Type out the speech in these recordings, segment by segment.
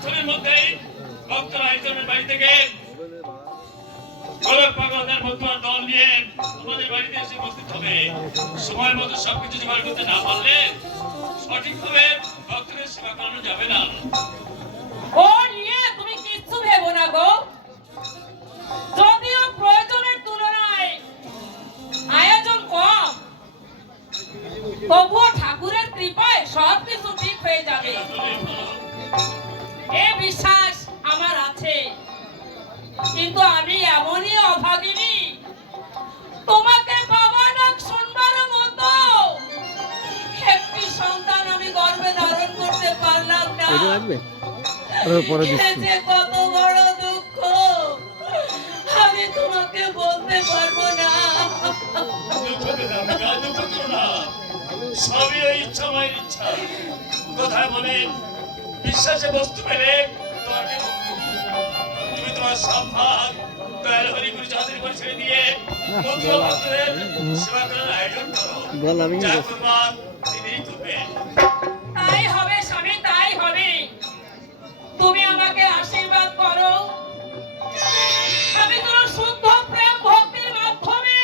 কিছুক্ষণের মধ্যেই ভক্তরা একজনের বাড়ি থেকে গোলক পাগলদের বর্তমান দল নিয়ে আমাদের বাড়িতে এসে উপস্থিত হবে। সময় মতো সবকিছু জোগাড় করতে না পারলে সঠিকভাবে ভক্তদের সেবা করানো যাবে না। ও নিয়ে তুমি কিচ্ছু ভেবো না গো। যদিও প্রয়োজনের তুলনায় আয়োজন কম, তবুও ঠাকুরের কৃপায় সবকিছু ঠিক হয়ে যাবে, এ বিশ্বাস আমার আছে। কিন্তু আমি এমনই অভাগিনী, তোমাকে বাবা ডাক শুনবার মতো একটি সন্তান আমি গর্ভে ধারণ করতে পারলাম না। যে কত বড় দুঃখ আমি তোমাকে বলতে পারবো না। সবই ওই ইচ্ছা মায়ের ইচ্ছা। কোথায় বলে বিশ্বাসে বস্তু পেলে তোমাকে তুমি তোমার সব ভাগ দয়াল হরি গুরু চাঁদের করে ছেড়ে দিয়ে ভক্তদের সেবা করার আয়োজন করো। যা করবার তিনিই করবেন। তাই হবে স্বামী, তাই হবে। তুমি আমাকে আশীর্বাদ করো, আমি তোমার শুদ্ধ প্রেম ভক্তির মাধ্যমে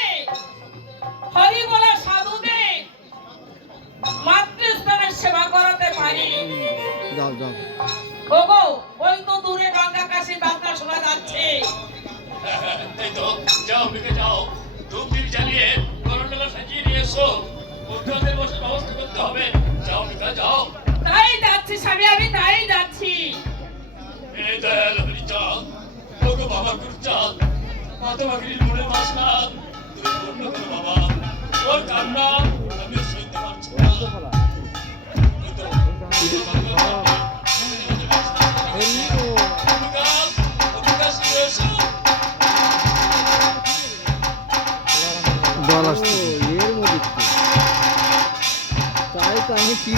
হরি বলা সাধুদের মাতৃস্থানের সেবা করাতে পারি। যাও যাও ওগো, ওই তো দূরে গঙ্গা কাশী বার্তা শোনা যাচ্ছে। তাই তো যাও বিকে যাও, ধূপ দীপ জ্বালিয়ে করণডলা সাজিয়ে নিয়ে এসো। ভক্তদের বসে ব্যবস্থা করতে হবে। যাও বিকা যাও। তাই যাচ্ছি স্বামী, আমি তাই যাচ্ছি। এই দয়াল হরি চাঁদ, ওগো বাবা গুরু চাঁদ, মাতবাগিরির মনের বাসনা তুমি পূর্ণ করো বাবা। ওর কান্না আমি সইতে পারছি না। ওই তো, জল আসছে এর মধ্যে তাই তো আমি কি